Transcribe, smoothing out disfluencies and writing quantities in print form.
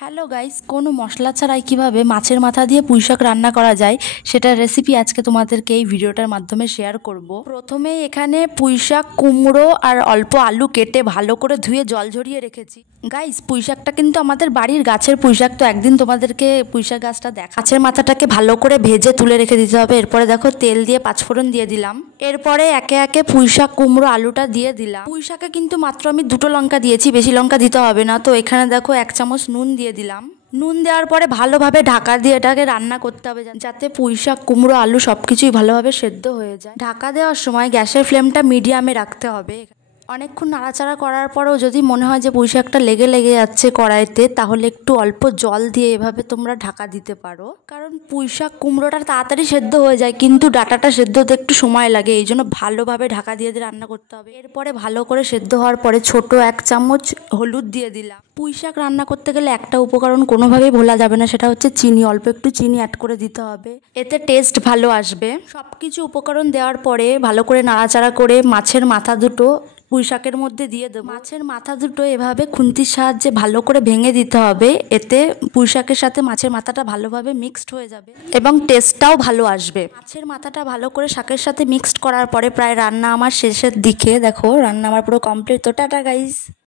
Hello guys, কোনো মশলা ছাড়াই কিভাবে মাছের মাথা দিয়ে পুঁইশাক রান্না করা যায় সেটার রেসিপি আজকে তোমাদেরকে এই ভিডিওটার মাধ্যমে শেয়ার করব। প্রথমে এখানে পুঁইশাক, কুমড়ো আর অল্প আলু কেটে ভালো করে ধুয়ে জল ঝরিয়ে রেখেছি। গাইস, পুঁইশাকটা কিন্তু আমাদের বাড়ির গাছের পুঁইশাক, তো একদিন তোমাদেরকে পুঁইশাক গাছটা মাছের মাথাটাকে ভালো করে ভেজে তুলে রেখে দিতে হবে। এরপরে দেখো তেল দিয়ে পাঁচফোড়ন দিয়ে দিলাম। এরপরে একে একে পুঁইশাক, কুমড়ো, আলুটা দিয়ে দিলাম। পুঁইশাকে কিন্তু মাত্র আমি 2টো লঙ্কা দিয়েছি, বেশি লঙ্কা দিতে হবে না। তো এখানে দেখো 1 চামচ নুন দিয়ে দিলাম। নুন দেওয়ার পরে ভালোভাবে ঢাকা দিয়ে এটাকে রান্না করতে হবে, যাতে পুঁইশাক, কুমড়ো, আলু সবকিছুই ভালোভাবে সেদ্ধ হয়ে যায়। ঢাকা দেওয়ার সময় গ্যাসের ফ্লেমটা মিডিয়ামে রাখতে হবে। অনেকক্ষণ নাড়াচাড়া করার পরেও যদি মনে হয় যে পুঁইশাকটা লেগে যাচ্ছে কড়াইতে, তাহলে একটু অল্প জল দিয়ে এভাবে তোমরা ঢাকা দিতে পারো। কারণ পুঁইশাক, কুমড়োটা তাড়াতাড়ি সেদ্ধ হয়ে যায়, কিন্তু ডাঁটাটা সেদ্ধ হতে একটু সময় লাগে, এই জন্য ভালোভাবে ঢাকা দিয়ে রান্না করতে হবে। এরপরে ভালো করে সেদ্ধ হওয়ার পরে ছোট 1 চামচ হলুদ দিয়ে দিলাম। পুঁইশাক রান্না করতে গেলে একটা উপকরণ কোনোভাবেই ভোলা যাবে না, সেটা হচ্ছে চিনি। অল্প একটু চিনি অ্যাড করে দিতে হবে, এতে টেস্ট ভালো আসবে। সবকিছু উপকরণ দেওয়ার পরে ভালো করে নাড়াচাড়া করে মাছের মাথা দুটো পুঁইশাকের মধ্যে দিয়ে দেবো। মাছের মাথা দুটো এভাবে খুন্তির সাহায্যে ভালো করে ভেঙে দিতে হবে, এতে পুঁইশাকের সাথে মাছের মাথাটা ভালোভাবে মিক্সড হয়ে যাবে এবং টেস্টটাও ভালো আসবে। মাছের মাথাটা ভালো করে শাকের সাথে মিক্সড করার পরে প্রায় রান্না আমার শেষের দিকে। দেখো রান্না আমার পুরো কমপ্লিট। তো টাটা গাইস।